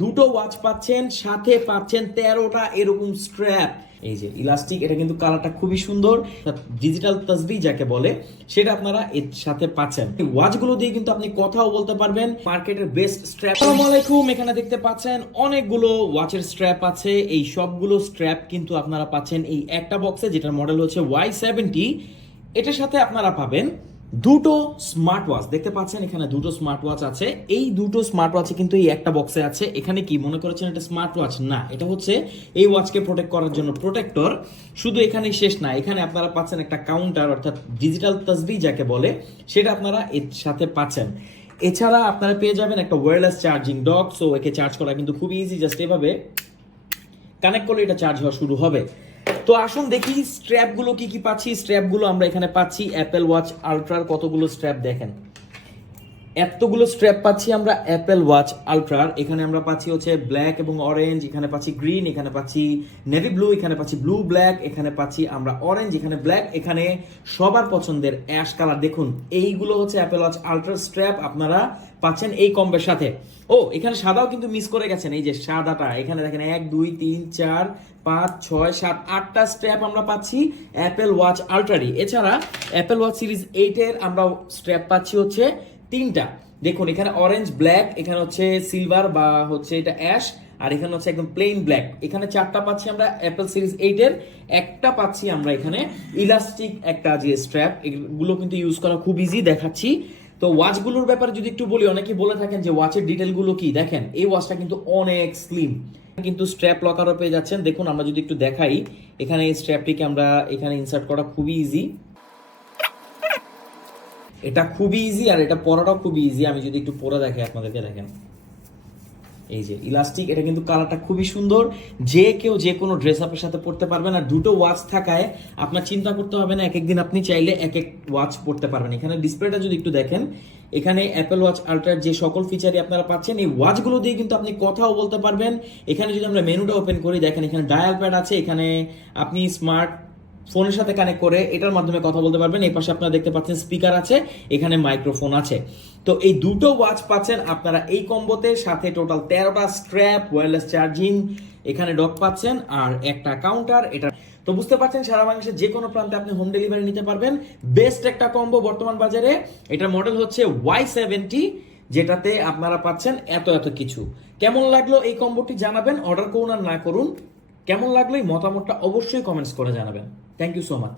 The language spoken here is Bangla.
দুটো ওয়াচ পাচ্ছেন, সাথে পাচ্ছেন 13টা এরকম স্ট্র্যাপ। এই যে ইলাস্টিক, এটা কিন্তু কালারটা খুবই সুন্দর, ডিজিটাল তাসবিহ যাকে বলে সেটা আপনারা এর সাথে পাচ্ছেন। এই ওয়াচগুলো দিয়ে কিন্তু আপনি কথাও বলতে পারবেন। মার্কেটের বেস্ট স্ট্র্যাপ। আসসালামু আলাইকুম, এখানে দেখতে পাচ্ছেন অনেকগুলো ওয়াচের স্ট্র্যাপ আছে। এই সবগুলো স্ট্র্যাপ কিন্তু আপনারা পাচ্ছেন এই একটা বক্সে, যেটার মডেল হচ্ছে Y70। এটার সাথে আপনারা পাবেন দুটো স্মার্ট ওয়াচ। দেখতে পাচ্ছেন এখানে দুটো স্মার্ট ওয়াচ আছে। এই দুটো স্মার্ট ওয়াচ কিন্তু এই একটা বক্সে আছে। এখানে কি মনে করেছেন এটা স্মার্ট ওয়াচ? না, এটা হচ্ছে এই ওয়াচকে প্রোটেক্ট করার জন্য প্রোটেক্টর। শুধু এখানেই শেষ না, এখানে আপনারা পাচ্ছেন একটা কাউন্টার, অর্থাৎ ডিজিটাল তাসবিহ যাকে বলে সেটা আপনারা এর সাথে পাচ্ছেন। এছাড়া আপনারা পেয়ে যাবেন একটা ওয়্যারলেস চার্জিং ডক। সো একে চার্জ করা কিন্তু খুবই ইজি, জাস্ট এভাবে কানেক্ট করলে এটা চার্জ হওয়া শুরু হবে। তো আসুন দেখি স্ট্র্যাপগুলো কি কি পাচ্ছি। স্ট্র্যাপগুলো আমরা এখানে পাচ্ছি অ্যাপেল ওয়াচ আলট্রার কতগুলো স্ট্র্যাপ দেখেন, এতগুলো স্ট্র্যাপ পাচ্ছি আমরা অ্যাপেল ওয়াচ আলট্রার। এখানে আমরা পাচ্ছি হচ্ছে ব্ল্যাক এবং অরেঞ্জ, এখানে পাচ্ছি গ্রিন, এখানে পাচ্ছি নেভি ব্লু, এখানে পাচ্ছি ব্লু ব্ল্যাক, এখানে পাচ্ছি আমরা অরেঞ্জ, এখানে ব্ল্যাক, এখানে সবার পছন্দের অ্যাশ কালার। দেখুন এইগুলো হচ্ছে অ্যাপেল ওয়াচ আলট্রার স্ট্র্যাপ, আপনারা পাচ্ছেন এই কম্বের সাথে। ও এখানে সাদাও কিন্তু মিস করে গেছেন, এই যে সাদাটা এখানে দেখেন 1 2 3 4 5 6 7 8টা স্ট্র্যাপ আমরা পাচ্ছি অ্যাপেল ওয়াচ আলট্রারই। এছাড়া অ্যাপেল ওয়াচ সিরিজ 8 এর আমরা স্ট্র্যাপ পাচ্ছি হচ্ছে 3টা। দেখুন এখানে অরেঞ্জ, ব্ল্যাক, এখানে হচ্ছে সিলভার বা হচ্ছে এটা অ্যাশ, আর এখানে হচ্ছে একদম প্লেন ব্ল্যাক। এখানে 4টা পাচ্ছি আমরা অ্যাপেল সিরিজ 8 এর, একটা পাচ্ছি আমরা এখানে ইলাস্টিক একটা যে স্ট্র্যাপ। এগুলো কিন্তু ইউজ করা খুব ইজি, দেখাচ্ছি। তো ওয়াচগুলোর ব্যাপারে যদি একটু বলি, অনেকেই বলে থাকেন যে ওয়াচের ডিটেলগুলো কি। দেখেন এই ওয়াচটা কিন্তু অনেক স্লিম, কিন্তু স্ট্র্যাপ লকারও পেয়ে যাচ্ছেন। দেখুন আমরা যদি একটু দেখাই, এখানে এই স্ট্র্যাপটিকে আমরা এখানে ইনসার্ট করা খুবই ইজি, এটা খুবই ইজি, আর এটা পরাটাও খুবই ইজি। আমি যদি একটু পরে দেখাই আপনাদেরকে, দেখেন এই যে ইলাস্টিক, এটা কিন্তু কালারটা খুবই সুন্দর। যে কেউ যে কোনো ড্রেস আপের সাথে পরতে পারবেন। আর দুটো ওয়াচ থাকায় আপনার চিন্তা করতে হবে না, এক একদিন আপনি চাইলে এক এক ওয়াচ পরতে পারবেন। এখানে ডিসপ্লেটা যদি একটু দেখেন, এখানে অ্যাপেল ওয়াচ আলট্রার যে সকল ফিচারই আপনারা পাচ্ছেন, এই ওয়াচগুলো দিয়ে কিন্তু আপনি কথাও বলতে পারবেন। এখানে যদি আমরা মেনুটা ওপেন করি, দেখেন এখানে ডায়াল প্যাড আছে, এখানে আপনি স্মার্ট ফোনের সাথে কানেক্ট করে এটার মাধ্যমে কথা বলতে পারবেন। এই পাশে আপনারা দেখতে পাচ্ছেন স্পিকার আছে, এখানে মাইক্রোফোন আছে। তো এই দুটো ওয়াচ পাচ্ছেন আপনারা এই কম্বোতে, সাথে টোটাল 13টা স্ট্র্যাপ, ওয়্যারলেস চার্জিং, এখানে ডক পাচ্ছেন, আর একটা কাউন্টার। এটা তো বুঝতে পারছেন সারা বাংলাদেশের যে কোনো প্রান্তে আপনি হোম ডেলিভারি নিতে পারবেন। বেস্ট একটা কম্বো বর্তমান বাজারে। এটার মডেল হচ্ছে Y70, যেটাতে আপনারা পাচ্ছেন এত এত কিছু। কেমন লাগলো এই কম্বোটি জানাবেন, অর্ডার করুন আর না করুন কেমন লাগলো এই মতামতটা অবশ্যই কমেন্টস করে জানাবেন। Thank you so much.